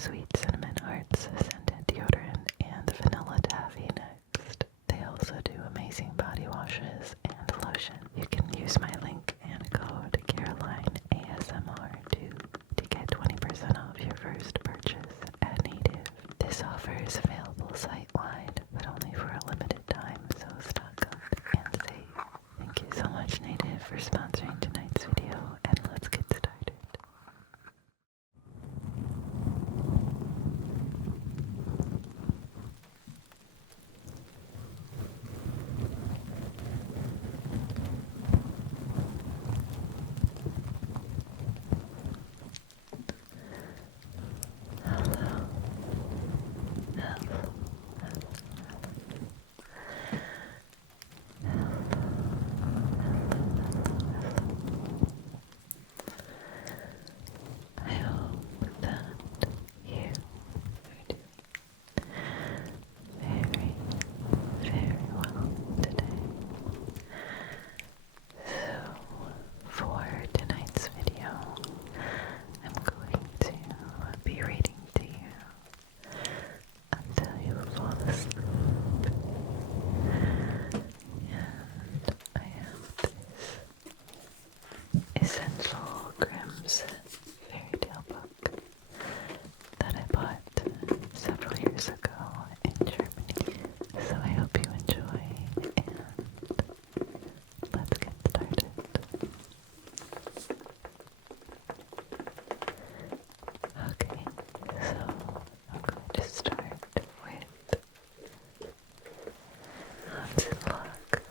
sweet cinnamon hearts scented deodorant and the vanilla taffy next. They also do amazing body washes and lotion. You can use my link and code Caroline ASMR to get 20% off your first purchase at Native. This offer is available site-wide, but only for a limited time, so stock up and save. Thank you so much, Native, for sponsoring tonight's video, and let's get started. I hope that you are doing very, very well today. So, for tonight's video, I'm going to be reading to you until you fall asleep. And I have this Essential Grimm's fairy tale book that I bought several years ago in Germany. So I hope you enjoy, and let's get started. Okay, so I'm going to start with Hans and Luck.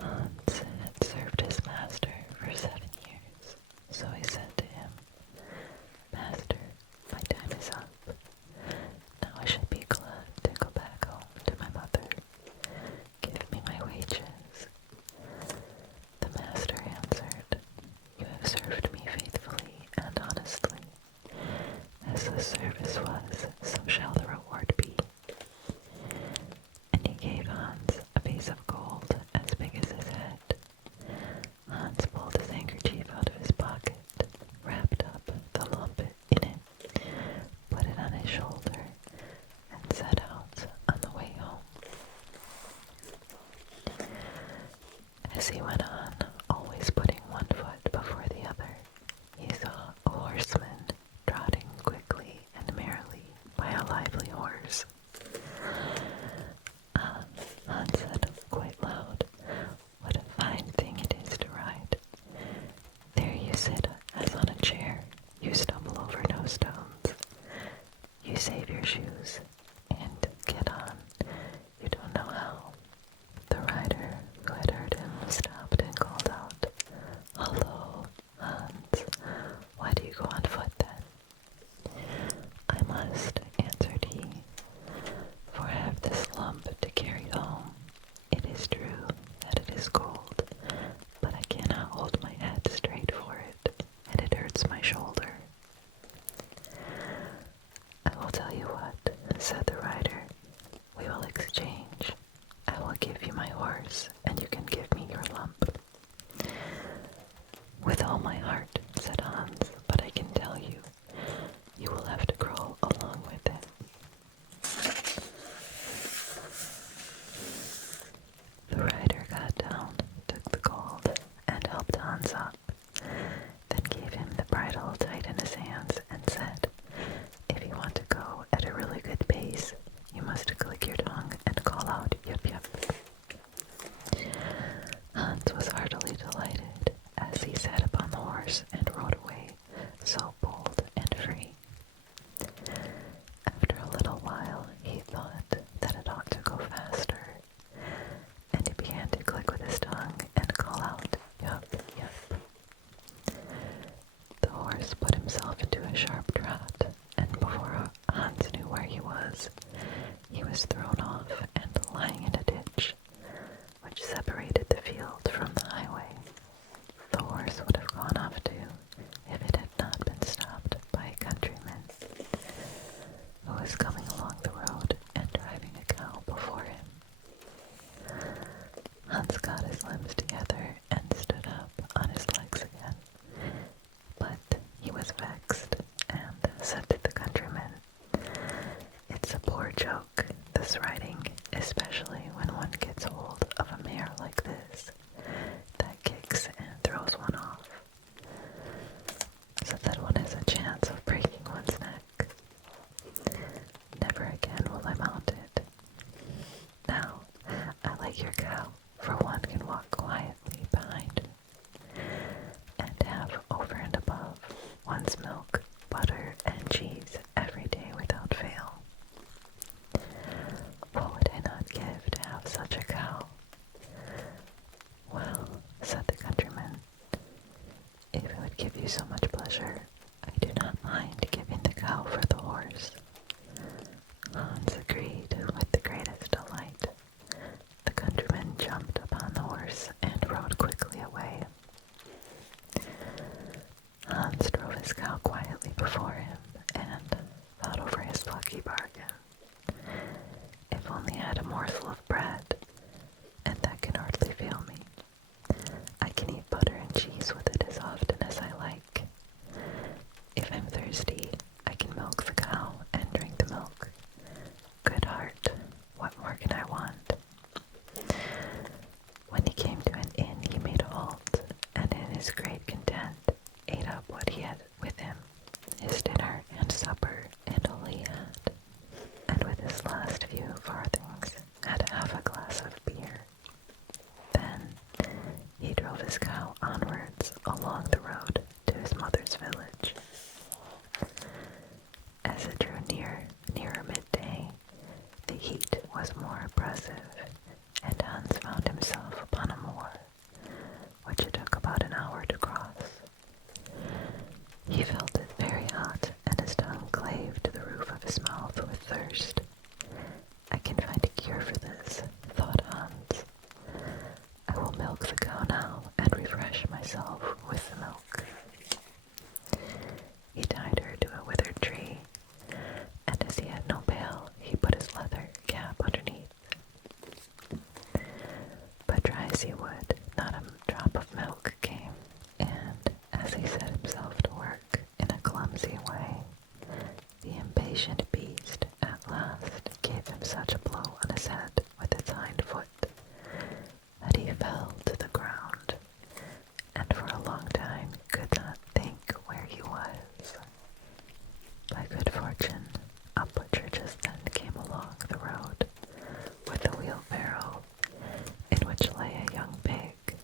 Hans had served his master for 7 years, so he said to him, "Master, my time is up. Now I should be glad to go back home to my mother. Give me my wages." The master answered, "You have served me faithfully and honestly. As the service was, so shall the reward be." And he gave Hans a piece of gold as big as his head. Hans pulled his handkerchief out of his pocket, wrapped up the lump in it, put it on his shoulder, and set out on the way home. As he went on, always putting one foot before the other, he saw a horseman trotting quickly and merrily by a lively horse. "Ah," Hans said quite loud, "what a fine thing it is to ride. There you sit as on a chair, you stumble over no stones. You save your shoes, and get on, you don't know how." The rider, who had heard him, stopped and called out, "Hello, Hans, why do you go on foot then?" "I must," answered he, "for I have this lump to carry home. It is true that it is gold, but I cannot hold my head straight for it, and it hurts my shoulder." "I will tell you what," said the rider, "we will exchange. I will give you my horse, and you can give me your lump." "With all my heart," said Hans, "but I can tell you, you will have to crawl along with it." The rider got down, took the gold, and helped Hans up, then gave him the bridle tight in his hands and said, "If you want to go at a really good pace, you must click your tongue and call out, 'Yup, yup.'" Hans was heartily delighted as he sat upon the horse and rode away, so bold and free. After a little while, he thought that it ought to go faster, and he began to click with his tongue and call out, "Yup, yup." give you so much pleasure, I do not mind giving the cow for the horse. Hans agreed with the greatest delight. The countryman jumped upon the horse and rode quickly away. Hans drove his cow quietly before him and thought over his lucky bargain. If only I had a morsel of bread, and that can hardly fail me. I can eat butter and cheese with it as often as I like. If I'm thirsty, I can milk the cow and drink the milk. Good heart, what more can I want? When he came to an inn, he made a halt, and in his great content, ate up what he had with him, his dinner and supper, and all he had, and with his last few farthings, had half a glass of beer. Then he drove his cow onwards along the road to his mother's village. As it drew nearer midday, the heat was more oppressive, and Hans found himself upon a moor, which it took about an hour to cross. He felt it very hot, and his tongue clave to the roof of his mouth with thirst. I can find a cure for this, thought Hans. I will milk the cow now and refresh myself with the milk. He tied her to a withered tree, and as he had no pail, he put his leather cap underneath. But try as he would, not a drop of milk came, and as he set himself to work in a clumsy way, the impatient beast at last gave him such a blow on his head with its hind foot that he fell to the ground, and for a long time could not think where he was. By good fortune, a butcher just then came along the road with a wheelbarrow in which lay a young pig.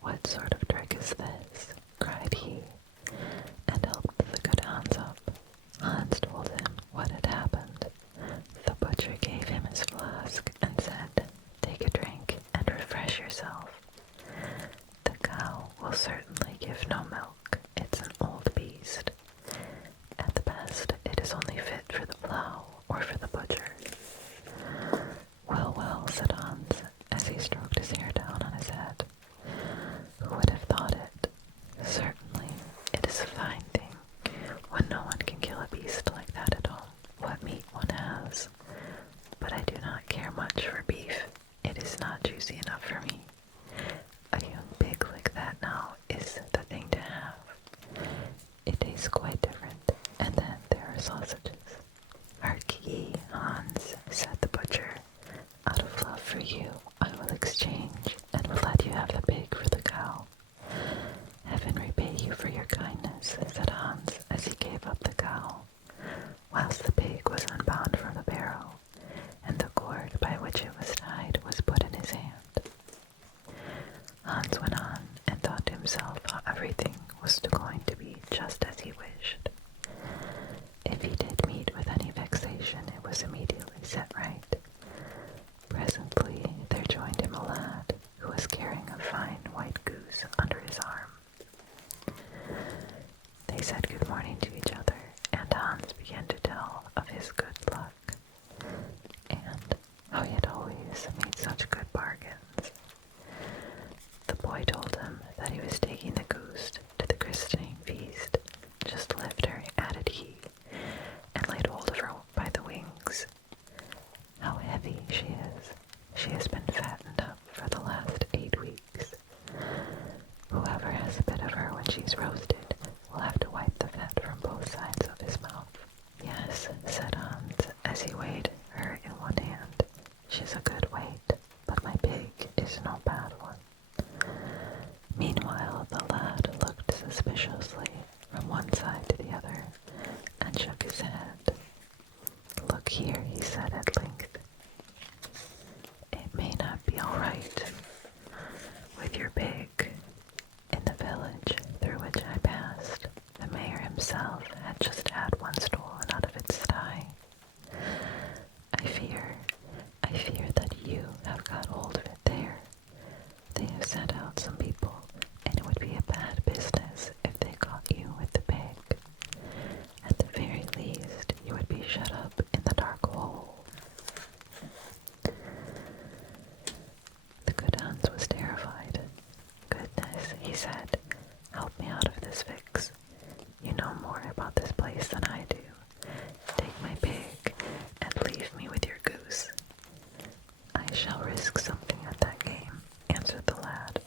"What sort of trick is this?" cried he, and helped the good Hans up. Hans told him what had happened. The butcher gave him his flask and said, "Take a drink and refresh yourself. The cow will certainly give no milk. It's an old beast. At the best, it is only fit for the plough or for the butcher." "Well, well," said Hans, as he stroked his hair down on his head. "Who would have thought it? Certainly, it is a fine thing when no one can kill a beast like that at home. What meat one has! But I do not care much for beef. It is not juicy enough for me. A young pig like that now is the thing to have. It tastes quite different, and then there are sausages." "Hark ye, Hans," said the butcher. "Out of love for you, I will exchange, and will let you have the pig for the cow." "Heaven repay you for your kindness," said Hans, as he gave up the cow, whilst the pig was unbound from the barrow, and the cord by which it was tied was put in his hand. Hans went on, and thought to himself how everything was going to be just as he wished. If he did meet with any vexation, it was immediately set right. Presently there joined him a lad, who was carrying a fine white goose under his arm. They said good morning to each other, and Hans began to tell of his good luck, and how he had always made such good bargains. The boy told him that he was taking the goose to the christening feast. "Just lift her," added he, and laid hold of her by the wings. "How heavy she is! She has been fattened up for the last 8 weeks. Whoever has a bit of her when she's roasted will have to wipe the fat from both sides of his mouth." "Yes," said Hans, as he weighed her in one hand. "She's a good weight, but my pig is no bad one." Meanwhile the lad looked suspiciously from one side to the other, and shook his head. "Look here," he said at length. "It may not be all right with your pig. In the village through which I passed, the mayor himself had just had one stolen out of its sty. I fear that you have got hold of it there. They have sent out some people, and it would be a bad business if they he said. "Help me out of this fix. You know more about this place than I do. Take my pig and leave me with your goose." "I shall risk something at that game," answered the lad,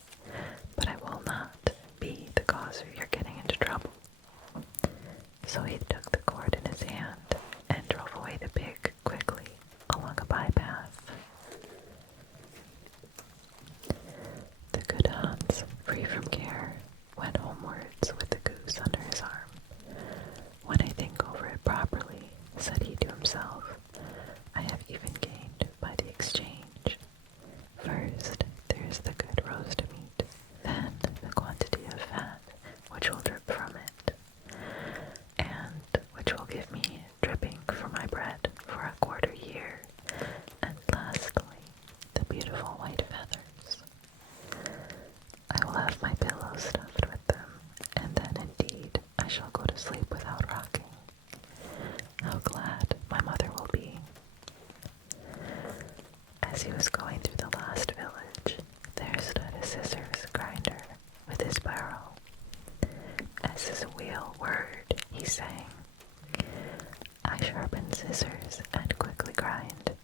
"but I will not be the cause of your getting into trouble." So he took the cord in his hand and drove away the pig quickly along a bypath. The good Hans, free from care, went homewards with the goose under his arm. "When I think over it properly," said he to himself, "I have even gained by the exchange. First, there is the good roast meat, then the quantity of fat which will drip from it, and which will give me dripping for my bread for a quarter year, and lastly, the beautiful white feathers. I will have my pillows stuffed with them, and then indeed I shall go to sleep without rocking. How glad my mother will be." As he was going through the last village, there stood a scissors grinder with his barrow. As his wheel whirred, he sang, "I sharpen scissors and quickly grind.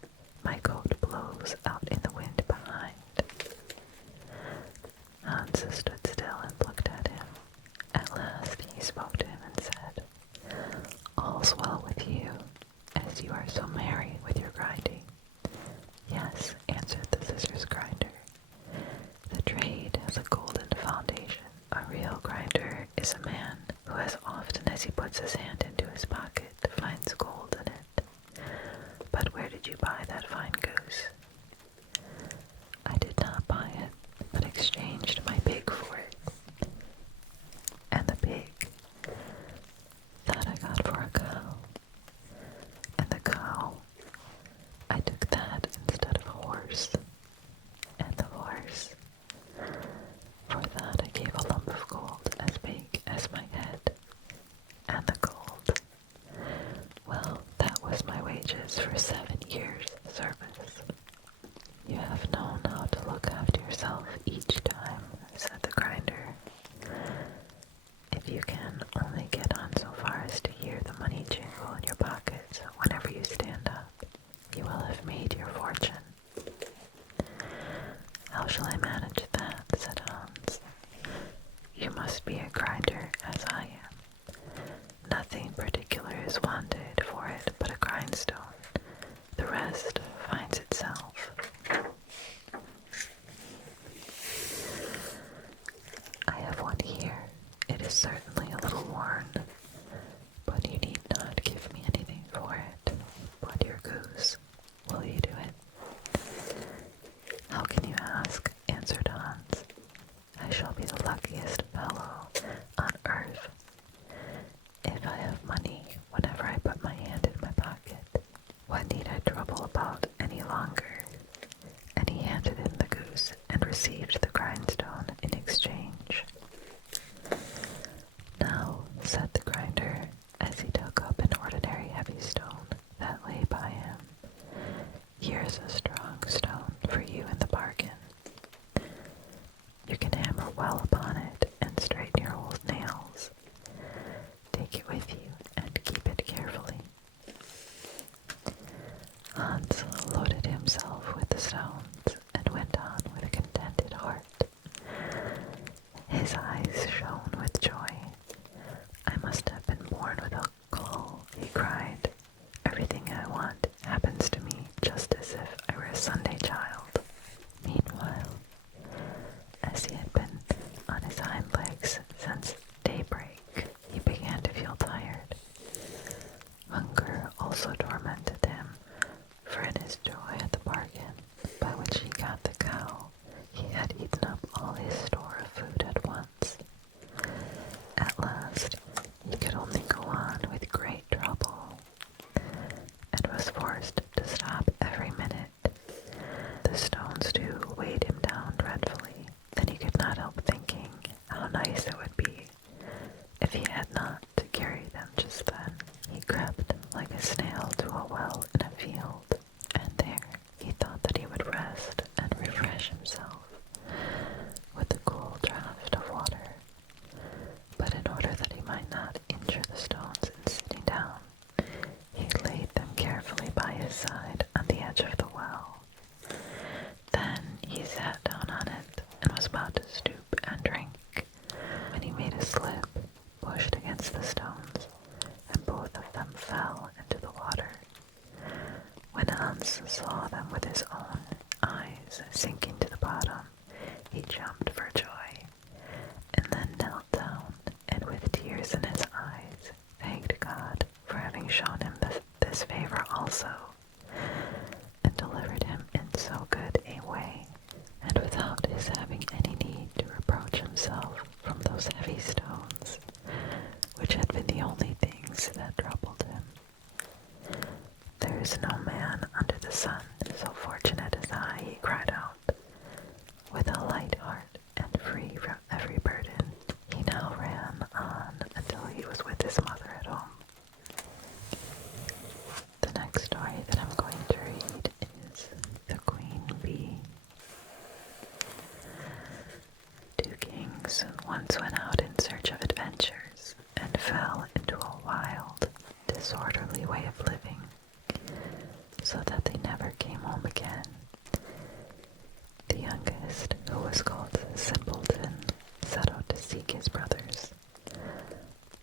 My coat blows out in the wind behind." Hans stood still and looked at him. At last he spoke to him and said, "All's well with you, as you are so merry with your grinding." "Yes," answered the scissors grinder. "The trade has a golden foundation. A real grinder is a man who, as often as he puts his hand into his pocket, finds gold in it. But where did you buy that fine goose?" "I did not buy it, but exchanged my pig for it." "And the pig?" "That I got for a cow." "And the cow?" "I took that instead of a horse." "And the horse?" "For that I gave a lump of gold as big as my head." "And the gold?" "Well, that was my wages for 7 years' service." "You have known how to look after yourself each time," said the grinder. "If you can only get on so far as to hear the money jingle in your pockets whenever you stand up, you will have made your fortune." "How shall I manage that?" said Hans. "You must be a grinder as I am. Nothing particular is wanted for it but a grindstone. The rest finds itself." "I have one here. It is certainly a little worn, but you need not give me anything for it but your goose. Will you do it?" "How can you ask?" answered Hans. "I shall be the luckiest fellow on earth. If I have money whenever I put my hand in my pocket, what need I trouble about any longer?" And he handed him the goose and received the grindstone in exchange. "Now," said the grinder, as he took up an ordinary heavy stone that lay by him, "here's a strong stone for you in the bargain. You can hammer well upon it and straighten your old nails. Take it with you and keep it carefully." Hans loaded himself with the stones and went on with a contented heart. His eyes shone with joy. "I must have been born with a call," he cried. "Everything I want happens to me just as if I were a Sunday child." Meanwhile, as he had been on his hind legs since daybreak, he began to feel tired. Hunger also tormented him, for in his joy at the bargain by which he got the cow, he had eaten up all his store of food at once. At last, he could only go on with great trouble, and was forced to stop every minute. The stones, too, weighed him down dreadfully, and he could not help thinking how nice it would be if he had not to carry them just then. He crept like a snail to a well in a field, and there he thought that he would rest and refresh himself with a cool draught of water. unsure the stones, and sitting down, he laid them carefully by his side on the edge of the well. Then he sat down on it and was about to stoop and drink, when he made a slip, pushed against the stones, and both of them fell into the water. When Hans saw them with his own eyes sinking to the bottom, he jumped for joy, and then knelt down, and with tears in his eyes, thanked God for having shown him this favor also, and delivered him in so good a way, and without his having any need to reproach himself from those heavy stones, which had been the only things that troubled him. There is no man under the sun so fortunate as I, he cried out. With a light heart and free from every burden, he now ran on until he was with his mother at home. The next story that I'm going to read is The Queen Bee. Two kings once went out in search of adventures and fell into a wild, disorderly way of living, so that they never came home again. The youngest, who was called Simpleton, set out to seek his brothers.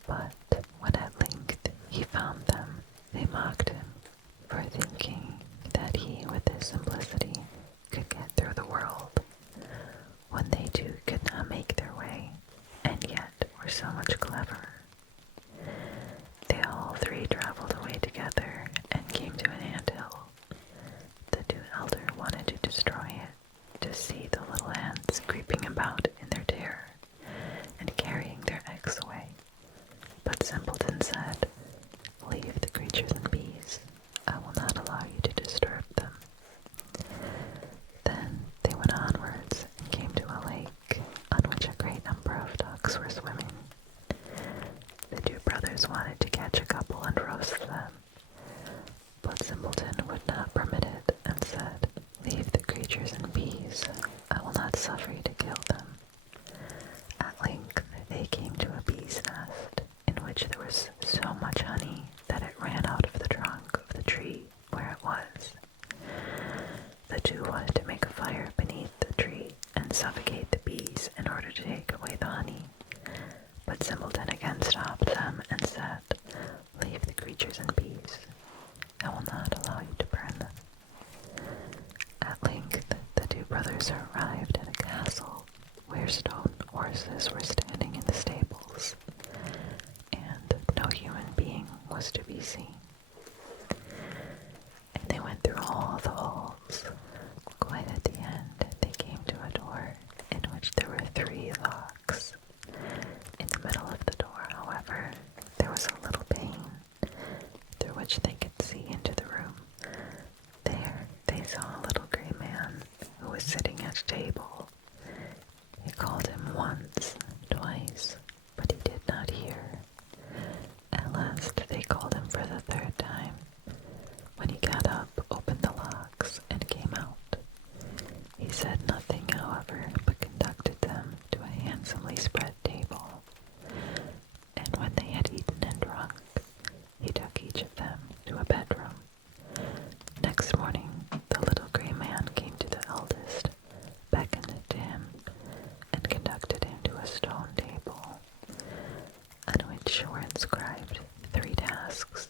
But when at length he found them, they mocked him for thinking that he, with his simplicity, could get through the world, when they too could not make their way, and yet were so much cleverer. They all three traveled away together and came to an anthill. The two elder wanted to destroy it, to see the little ants creeping about in their terror and carrying their eggs away. But Simpleton said, "Leave the creatures in peace. I will not allow you to disturb them." Then they went onwards and came to a lake on which a great number of ducks were swimming. The two brothers wanted to catch a couple and roast them, but Simpleton would not permit it and said, "Leave the creatures in peace. I will not suffer you to kill them." At length they came to a bee's nest, in which there was so much honey that it ran out of the trunk of the tree where it was. The two wanted to make a fire beneath the tree and suffocate the bees in order to take away the honey. But Simpleton again stopped them and said, "Leave the creatures in peace. I will not allow you to burn them." At length the two brothers arrived at a castle where stone horses were standing in the stables, and no human being was to be seen. And they went through all the halls. Quite at the end, they came to a door in which there were 3 locks. In the middle of the door, however, there was a little pane through which they could see into the room. There they saw a little gray man who was sitting at a table. He called him once, twice, but he did not hear. At last they called him for the 3rd time. When he got up, opened the locks, and came out. He said nothing, however, but conducted them to a handsomely spread table. And when they had eaten and drunk, he took each of them to a bedroom. Next morning, the little gray man came to the eldest, beckoned to him, and conducted him to a stone table, on which were inscribed 3 tasks,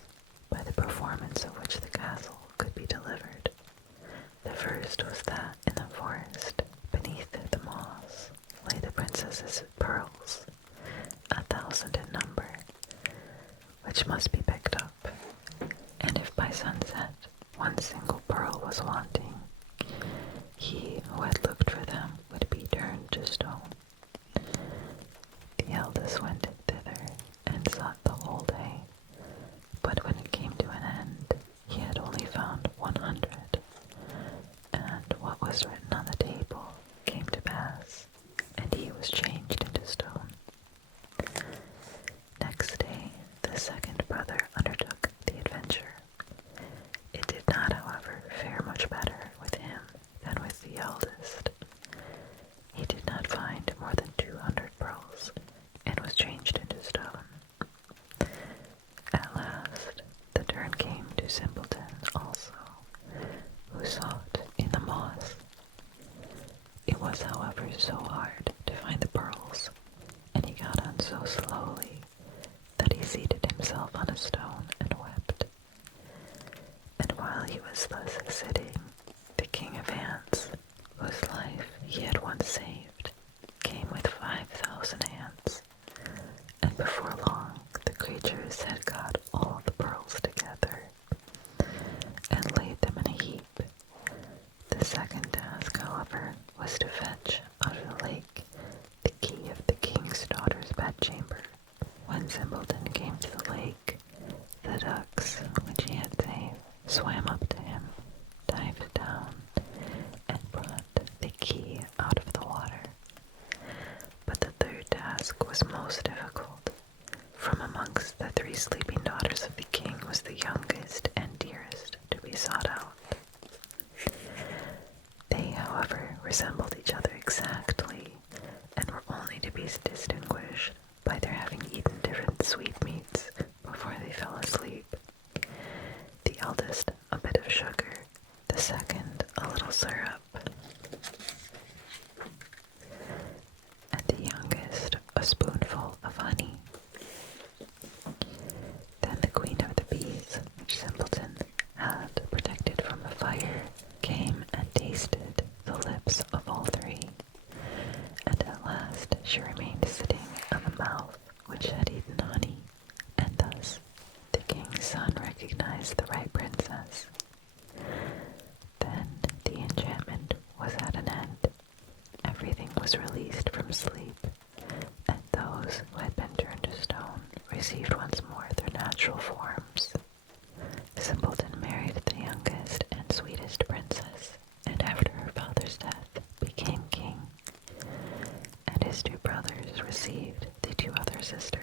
by the performance of which the castle could be delivered. The first was that in the forest, beneath the moss, lay the princess's pearls, 1,000 in number, which must be picked up, and if by sunset 1 single pearl was wanting, he who had looked for them would be turned to stone. The eldest went thither and sought the whole day, but when it came to an end, he had only found 100, and what was written on the table came to pass, and he was changed into stone. Next day, the second brother undertook the adventure. It did not, however, fare much better with him than with the elder. on a stone and wept. And while he was thus sitting, the king of ants, whose life he had once saved, came with 5,000 ants, and before long the creatures had got all the pearls together and laid them in a heap. The second task, however, was to fetch out of the lake the key of the king's daughter's bedchamber. When Simpleton came to the lake, the ducks, which he had saved, swam up to him, dived down, and brought the key out of the water. But the third task was most difficult. From amongst the 3 sleeping daughters of the king was the youngest and dearest to be sought out. They, however, resembled each other exactly, and were only to be distinguished by their having eaten different sweetmeats before they fell asleep. The eldest a bit of sugar, the second a little syrup, and the youngest a spoonful of honey. Then the queen of the bees, which Simpleton had protected from the fire, came and tasted the lips of all 3, and at last she remained sitting on the mouth which had eaten honey, and thus the king's son recognized the right princess. Then the enchantment was at an end. Everything was released from sleep, and those who had been turned to stone received once more their natural forms. Simpleton married the youngest and sweetest princess, and after her father's death became king, and his 2 brothers received the 2 other sisters.